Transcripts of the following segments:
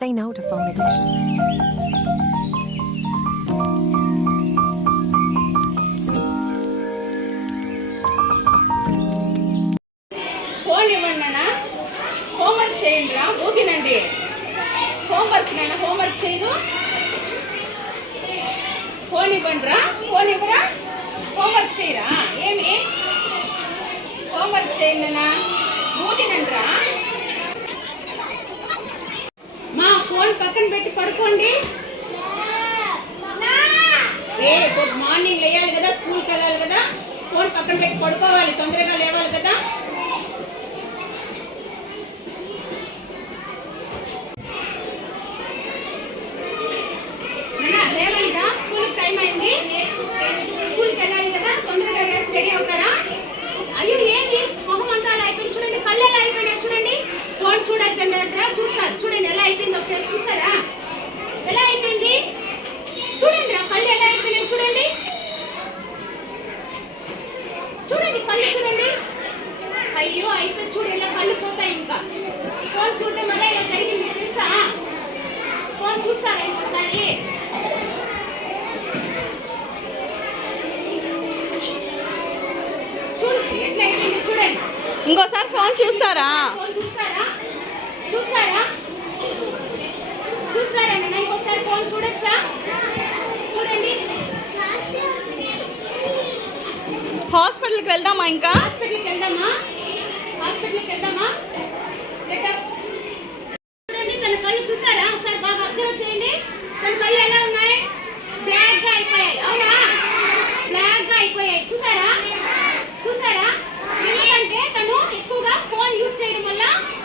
Say no to phone addiction. Phone ఇవ్వండి నాన్న. Homework చేయండి రా. ఊగినండి హోంవర్క్ నాన్న. హోంవర్క్ చేయరు. ఫోన్ ఇవ్వండి రా. ఫోన్ ఇవ్వరా. హోంవర్క్ చేయరా. ఏమి హోంవర్క్ చేయండి నాన్న. ఊగినండి రా. మా ఫోన్ పక్కన పెట్టి పడుకోండి. మార్నింగ్ లేయాలి కదా, స్కూల్కి వెళ్ళాలి కదా. ఫోన్ పక్కన పెట్టి పడుకోవాలి, తొందరగా లేవాలి కదా. లేవండి, స్కూల్కి టైం అయింది. స్కూల్కి వెళ్ళాలి కదా, తొందరగా రెడీ అవుతారా. అయ్యో ఏంటి మొహం అంతా అలా అయిపోయింది చూడండి. కళ్ళు ఎలా అయిపోయినాయి చూడండి. ఫోన్ చూడైపోయినట్రా. చూసారు చూడండి ఎలా అయిపోయింది. ఒకసారి చూసారా ఎలా అయిపోయింది. చూడండి రా కళ్ళు ఎలా అయిపోయినాయి చూడండి. చూడండి కళ్ళు చూడండి. అయ్యో అయిపోయి చూడు ఇలా కళ్ళు పోతాయి. ఇంకా ఫోన్ చూడడం వల్ల ఇలా జరిగింది తెలుసా. ఫోన్ చూస్తారా ఇంకోసారి. చూడండి ఎట్లా అయిపోయింది చూడండి. ఇంకోసారి ఫోన్ చూస్తారా. ఫోన్ చూస్తారా. చూస్తారా చూస్తారా నాన్న. ఇంకోసారి ఫోన్ చూడొచ్చా. చూడండి. హాస్పిటల్కి వెళ్దామా. ఇంకా హాస్పిటల్కి వెళ్దామా. హాస్పిటల్కి వెళ్దామా. చూడండి తన కళ్ళు చూసారా. ఒకసారి బాగా అబ్జర్వ్ చేయండి. తన కళ్ళు ఎలా ఉన్నాయి. బ్లాక్ గా అయిపోయాయి. అవునా బ్లాక్ గా అయిపోయాయి. చూసారా చూసారా. ఎందుకంటే తను ఎక్కువగా ఫోన్ యూజ్ చేయడం వల్ల,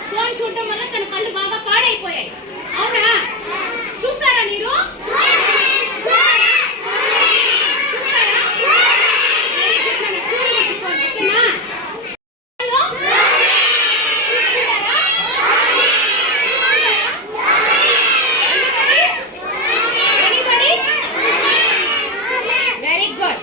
ఫోన్ చూడడం వల్ల తన కళ్ళు బాగా పాడైపోయాయి. అవునా చూస్తారా మీరు. Very good.